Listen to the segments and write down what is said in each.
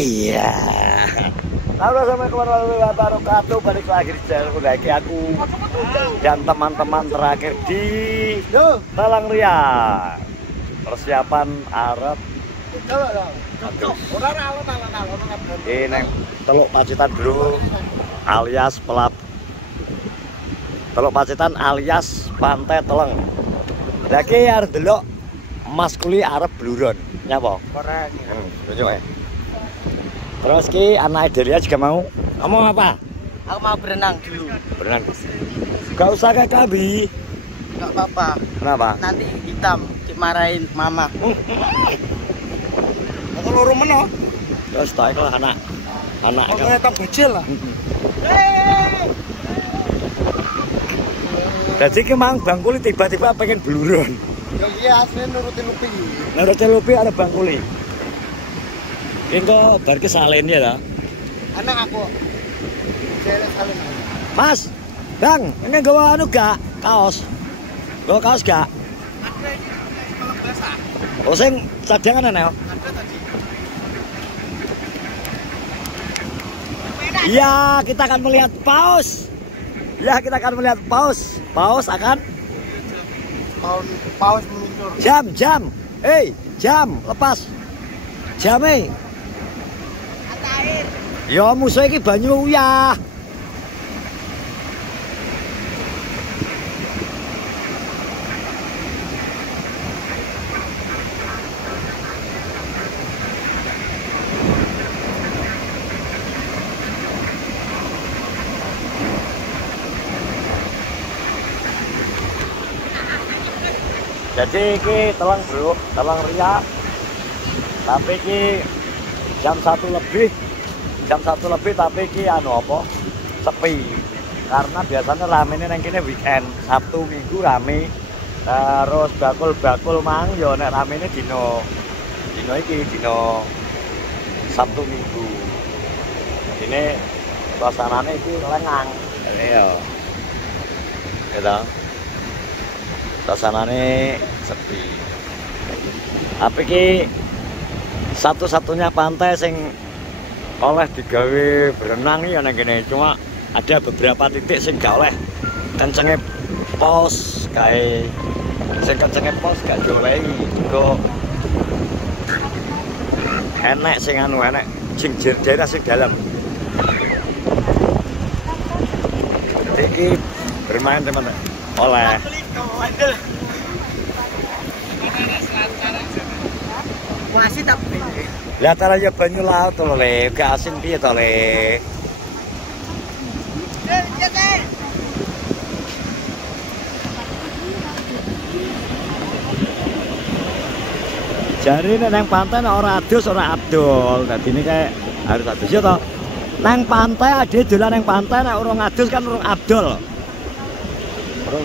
Iya. Halo, assalamualaikum warahmatullahi wabarakatuh. Balik lagi di channel lagi aku dan teman-teman terakhir di Talang Ria. Persiapan Arab. Ini Teluk Pacitan bro, alias Teluk Pacitan alias Pantai Teleng. Lagi arep delok Mas Kuli arep bluron. Nyapa? Korek. Tunjuk ya. Terus ki anak Delia juga mau. Kamu apa? Aku mau berenang dulu. Berenang. Gak usah kayak kabi. Gak apa-apa. Kenapa? Nanti hitam dimarahin mama. Aku loro meno. Terus tak lah anak. Aku tetap bocil lah. Jadi kemang Bang Kuli tiba-tiba pengen bluron. Ya iya asli nurutin Lupi. Nurutin Lupi ada Bang Kuli. Ini kok bar kesalahan ya ta? Anak aku. Cewek salin. Mas, Bang, ini gawa anu gak? Kaos. Gawa kaos gak? Ada ini kalau basah. Oh sing cadangan ana. Ada tadi. Iya, kita akan melihat paus. Ya, kita akan melihat paus. Paus akan Paus meluncur. jam. Jam, lepas. Jam Air. Ya musuh iki banyu uyah. Jadi iki Telang bro, Telang Ria. Tapi iki jam 1 lebih tapi iki anu apa? Sepi. Karena biasanya ramene nang kene weekend, Sabtu Minggu rame. Terus bakul-bakul mang yo nek ramene dino Sabtu Minggu. Ini suasanane iki lengang. Iya. Gitu. Suasanane sepi. Apa ki satu-satunya pantai sing oleh digawe berenang ya nang kene. Cuma ada beberapa titik sing gak oleh kencenge pos kae. Sing kencenge pos gak diolehi. Kok enek sing anu enek sing daerah sing dalam. Iki bermain teman-teman. Oleh Masih tapi. lihat aja banyu laut to le, gak asin piye to le. Jari nang pantai ora adus ora abdol. Dadi ini kayak harus adus ya to. Nang pantai ade dolan nang pantai nek ora ngadus kan ora abdol.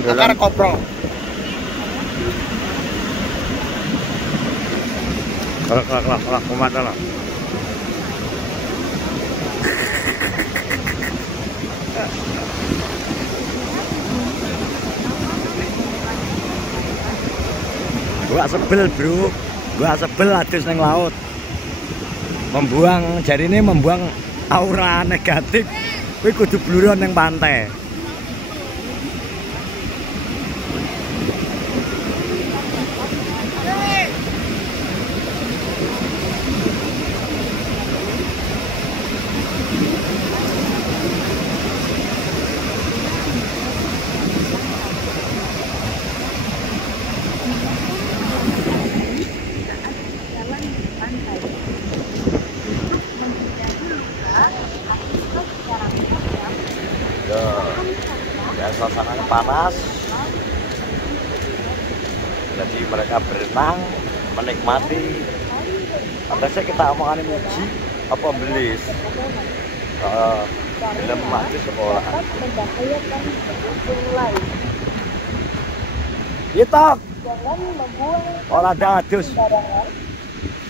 Akar koprol. Kalau kumat lah. Gua sebel bro, gua sebel adus nang laut. Jadi ini membuang aura negatif. Kowe kudu bluron nang pantai. Ya, suasananya panas. Jadi mereka berenang, menikmati. Biasanya kita omongan muji apa belis. Belum mati sekolah. Gitu. Orang ada adus.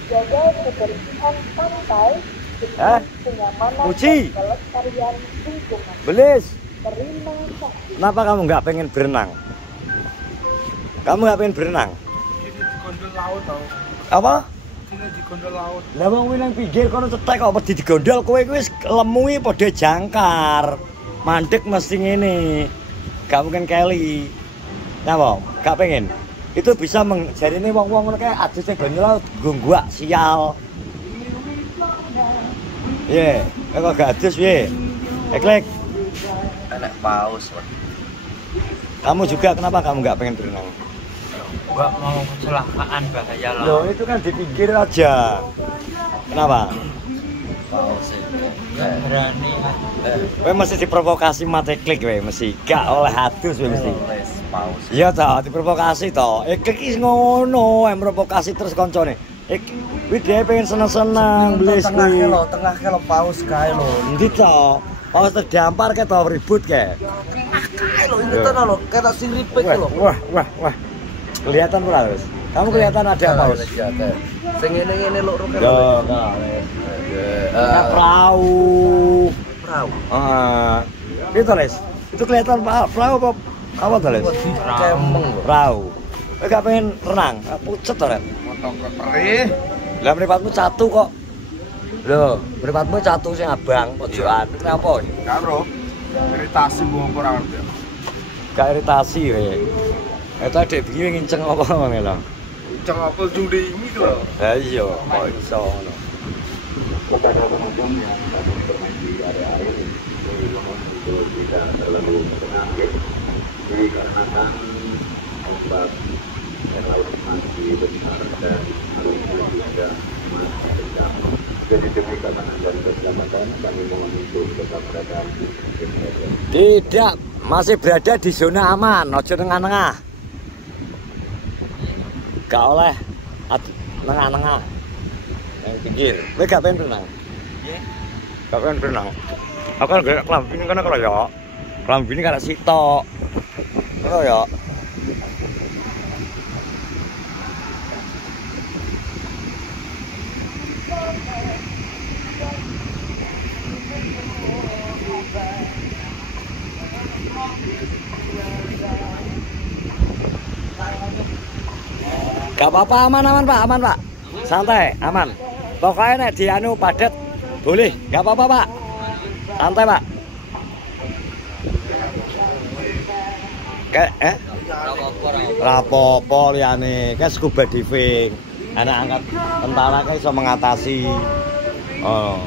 Jaga kebersihan pantai, Muji. Belis. Kenapa kamu nggak pengen berenang? Kamu nggak pengen berenang? Gondol laut tau. Apa? Sini di gondol laut. Lah wong kuwi nang pinggir kono cetek kok wedi digondol kowe kuwi wis lemu iki padha jangkar. Mandek mesti ngene. Gak mungkin keli. Napa? Gak pengen. Itu bisa jarine wong-wong ngono kae adus sing gondol gungguak sial. Ye, kok gak adus piye? Eklek. Enak paus. Kamu juga kenapa kamu nggak pengen berenang? Gak mau kecelakaan bahaya lah. Loh itu kan di pinggir aja. Kenapa? Paus itu. Gak berani. Kowe mesti diprovokasi mate klik kowe mesti gak oleh adus kowe mesti. Paus. Iya toh, diprovokasi toh. Klik is ngono, provokasi terus koncone. Kuwi dhewe pengen seneng-seneng blis kuwi. Tengah kelo paus kae lho. Endi toh? Paus terdampar ke toh ribut ke. Kae lho itu toh lho, kena sing ribet lho. Wah. Kelihatan pula terus. Kamu kelihatan ada paus. Sing ngene-ngene lho ruk. Yo. Perahu. Perahu. Itu Les. Itu kelihatan perahu apa tuh Les? Kemeng lho. Perahu. Kowe gak pengen renang? Pucet to, Ren. Motong perih. Lah mripatmu catu kok. Lho, mripatmu catu sing abang pojokan. Kenapa? Karo iritasi mbok ora ngerti. Gak iritasi kowe. Itu adek bingung nginceng apa ngene lho. Ceng apel judi ini lho. Lah iya, kok iso ngono. Kepada pengunjung yang sedang bermain di area air untuk tidak terlalu menakut dikarenakan ombak dan laut masih besar dan arusnya juga masih kencang. Jadi demi keamanan dan keselamatan kami mohon untuk tetap berada di area. Tidak, masih berada di zona aman, ojo tengah-tengah. Gak oleh tengah-tengah. Yang pinggir. Kowe gak pengen berenang? Nggih. Gak pengen berenang. Aku kan gak klambine kan kroyok. Klambine karek sitok. Kroyok. Gak apa-apa, aman Pak, santai, aman. Pokoknya nek di anu padat boleh, gak apa-apa Pak, santai Pak. Kayak rapopo liyane, kayak scuba diving, anak angkat tentara kayak bisa mengatasi. Oh,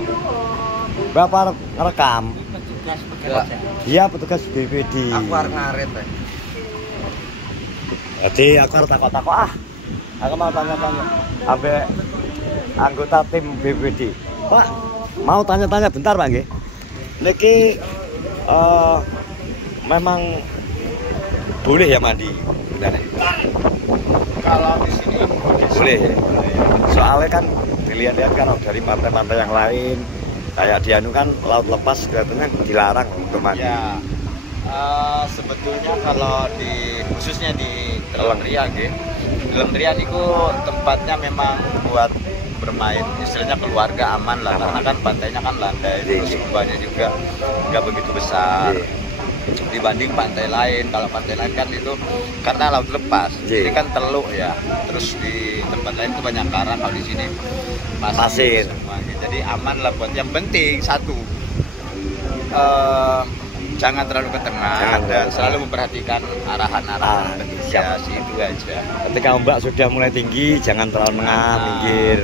berapa rekam? Iya petugas BPD. Aku arep ngaret. Jadi aku harus takut-takut Aku mau tanya-tanya sampai anggota tim BPD. Pak, mau tanya-tanya bentar Pak nggih. Niki memang boleh ya mandi? Benar ya? Kalau di sini Boleh. Soalnya kan dilihat-lihat kan dari pantai-pantai yang lain kayak di anu kan laut lepas kelihatannya dilarang untuk mandi. Ya, sebetulnya kalau khususnya di Teleng Ria, Teleng Ria itu tempatnya memang buat bermain, istilahnya keluarga aman lah, karena kan pantainya kan landai, terus kubahnya juga nggak begitu besar dibanding pantai lain. Kalau pantai lain kan itu karena laut lepas, jadi kan teluk ya. Terus di tempat lain itu banyak karang, kalau di sini pasir semuanya. Jadi aman lah buat. Yang penting satu, jangan terlalu ke tengah dan selalu memperhatikan arahan-arahan inisiasi itu aja. Ketika ombak sudah mulai tinggi, jangan terlalu tengah, minggir.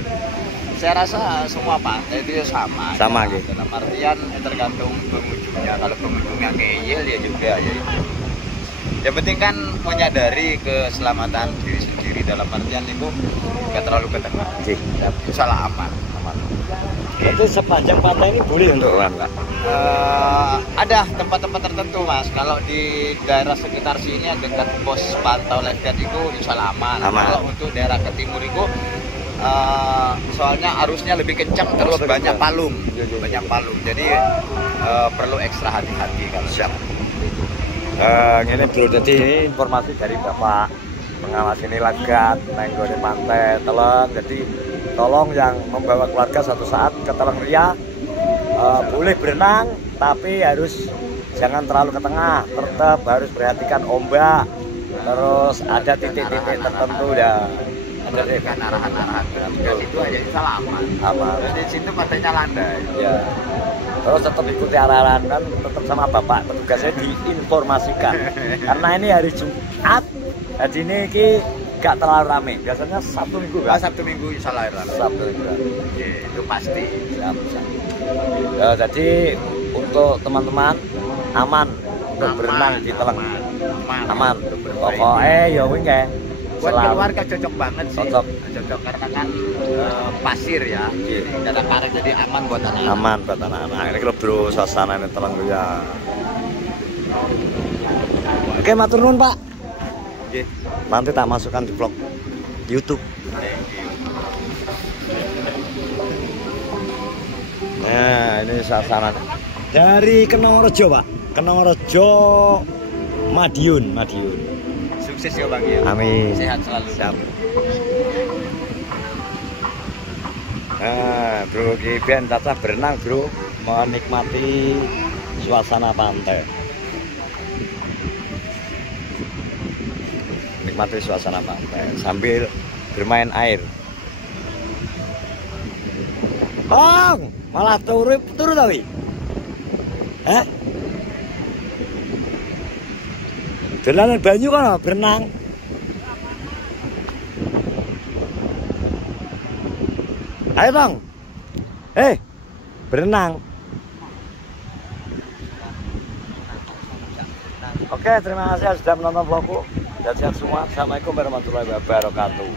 Saya rasa semua pantai itu ya sama. Sama ya. gitu. Dalam artian tergantung pengunjungnya. Kalau pengunjungnya ngeyel ya juga ya itu. Yang penting kan menyadari keselamatan diri sendiri, dalam artian itu nggak terlalu ke tengah. Ya, salah aman. Itu sepanjang pantai ini boleh untuk renang? Ada tempat-tempat tertentu Mas. Kalau di daerah sekitar sini dekat pos pantau lifeguard itu insya Allah aman. Kalau untuk daerah ke timur itu soalnya arusnya lebih kencang, terus banyak palung, jadi perlu ekstra hati-hati kalau siap. Ini bro, jadi informasi dari Bapak pengawas ini lifeguard nenggone pantai Teleng. Jadi tolong yang membawa keluarga suatu saat ke Teleng Ria boleh berenang, tapi harus jangan terlalu ke tengah, tetap harus perhatikan ombak, terus ada titik-titik tertentu ya. memberikan arahan-arahan. Dari situ aja salah aman. Aman. Dari situ katanya landai. Ya. Terus tetap ikuti arahan kan, tetap sama bapak petugasnya diinformasikan. Karena ini hari Jumat, jadi ini gak terlalu rame. Biasanya Sabtu Minggu kan? Sabtu Minggu insya Allah rame. Sabtu Minggu. Oke, itu pasti. Siap, siap. Ya, jadi untuk teman-teman aman untuk berenang di Teleng. Aman. Pokoknya ya wing kayak. Buat keluarga cocok banget sih. Cocok karena kan pasir ya. Jadi ada karet jadi aman buat anak-anak. Aman buat anak-anak. Ini kalau bro suasana ini Teleng ya. Oke, matur nuwun Pak. Oke. Nanti tak masukkan di vlog YouTube. Nah, ini suasana dari Kenongrejo, Pak. Kenongrejo, Madiun. Sukses ya Bang ya. Amin. Sehat selalu. Siap. Nah, bro, Kiben Caca berenang, bro, menikmati suasana pantai. Nikmati suasana pantai sambil bermain air. Bang, malah turu tapi. Hah? Dolanan banyu kan berenang. Ayo Bang. Berenang. Oke, terima kasih sudah menonton vlogku. Dan sehat semua. Assalamualaikum warahmatullahi wabarakatuh.